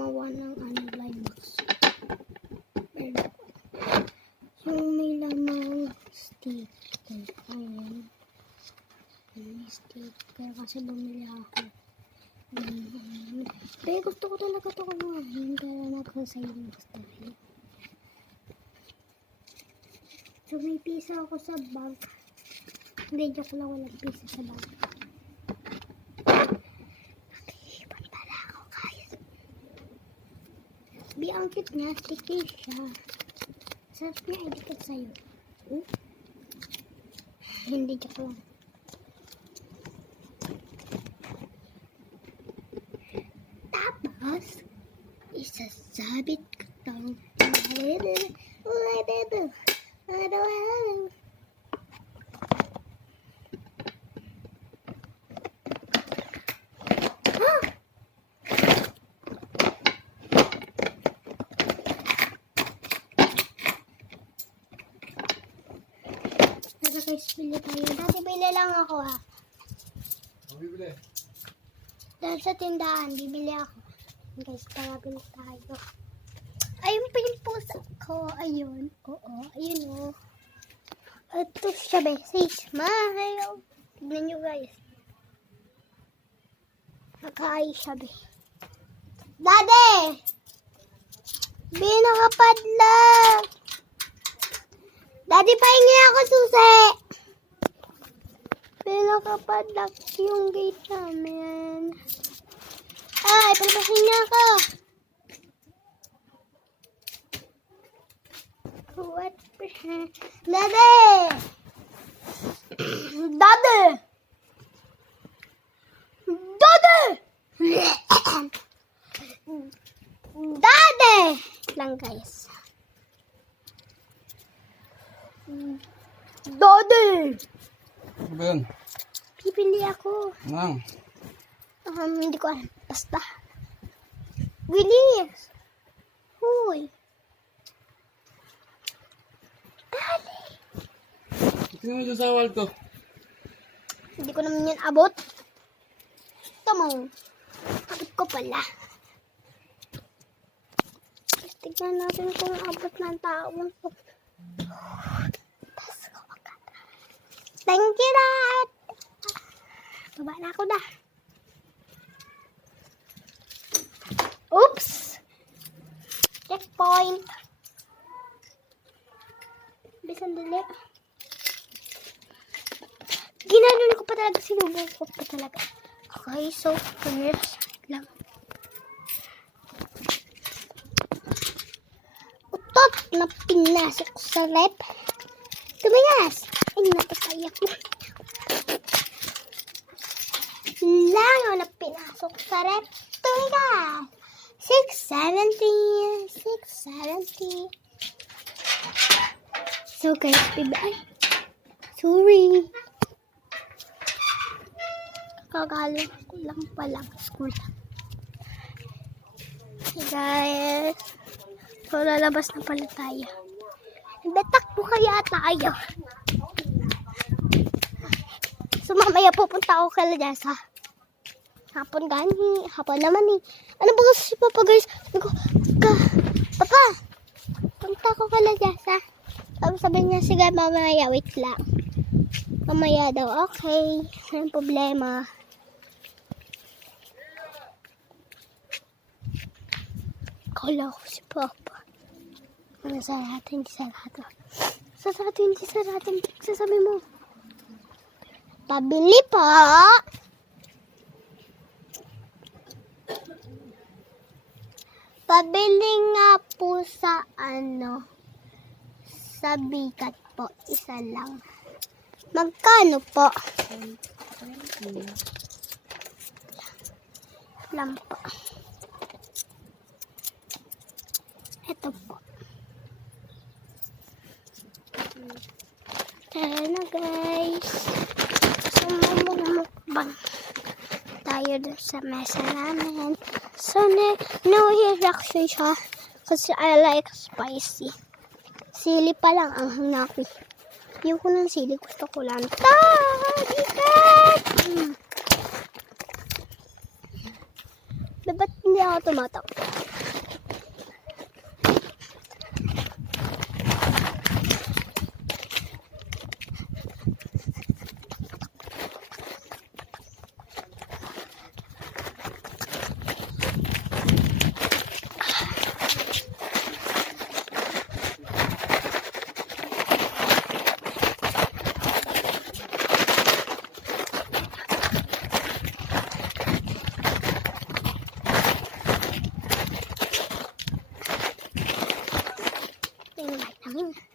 gumawa ng live box. Yung may lamang sticker. Ayan. May sticker kasi bumili ako. Pero gusto ko talaga ito kumain. Kaya nagkasayos tayo. So may pisa ako sa bag. Hindi, joke lang, walang pisa sa bag. Nakikipon pala ako guys. Ang cute niya, sticky siya. Sarap niya idikit sa'yo. Hindi, joke lang. Tapos, isasabit ko itong guys, bili tayo. Dati bili lang ako ha. Ano bibili? Dahil sa tindahan, bibili ako. Guys, tara bili tayo. Ayun pa yung pusa ko. Ayun. Oo, ayun o. Ito siya be. Say smile. Tignan nyo guys. Nakaay siya be. Daddy! Binakapadlang! Daddy, pahingi ako susi! Pinakapadlock yung gate namin. Ay, palabasin niya ako! What? Daddy! Daddy! Daddy! Daddy! Lang guys. Daddy! Ano ba yun? Pipili ako. Nang? Hindi ko alam. Basta. Bilis! Huy! Dali! Tingnan mo dyan sa wall to. Hindi ko naman yan abot. Ito mo. Abot ko pala. Tignan natin kung abot ng taon ko. Thank you, Dad! Baba na ako, Dad. Oops! Checkpoint. Bisan dali. Ginanon ko pa talaga. Sinubong ko pa talaga. Okay, so, first lang. Utot na pinasok ko sa rep. Tumigas! Ay, napatay ako. Langaw na pinasok sa rep. Tumigas! 670. 670. So, guys, ay, sorry. Kagaling ko lang pala school. Hey, guys. So, lalabas na pala tayo. Natakbo kaya tayo. So, mamaya pupunta ako kay Jessa. Hapon gani. Hapon naman eh. Ano ba kasi si Papa guys? Papa! Punta ako kay Jessa. Sabi niya, sige mamaya, wait lang. Mamaya daw, okay. Anong problema? Kala ko si Papa. Ano sarado, hindi sarado. Sarado, hindi sarado. Sasabi mo. Pabili po. Pabili nga po sa sa bigat po. Isa lang. Magkano po? Lang po. Ito po. Tara na guys. Sumumukbang tayo dun sa mesa namin. So, no reaction siya. Kasi I like spicy. Sili pa lang ang hanapin. Yung ko ng sili, gusto ko lang. Ba't hindi ako tumatakbo? Yung vitamin.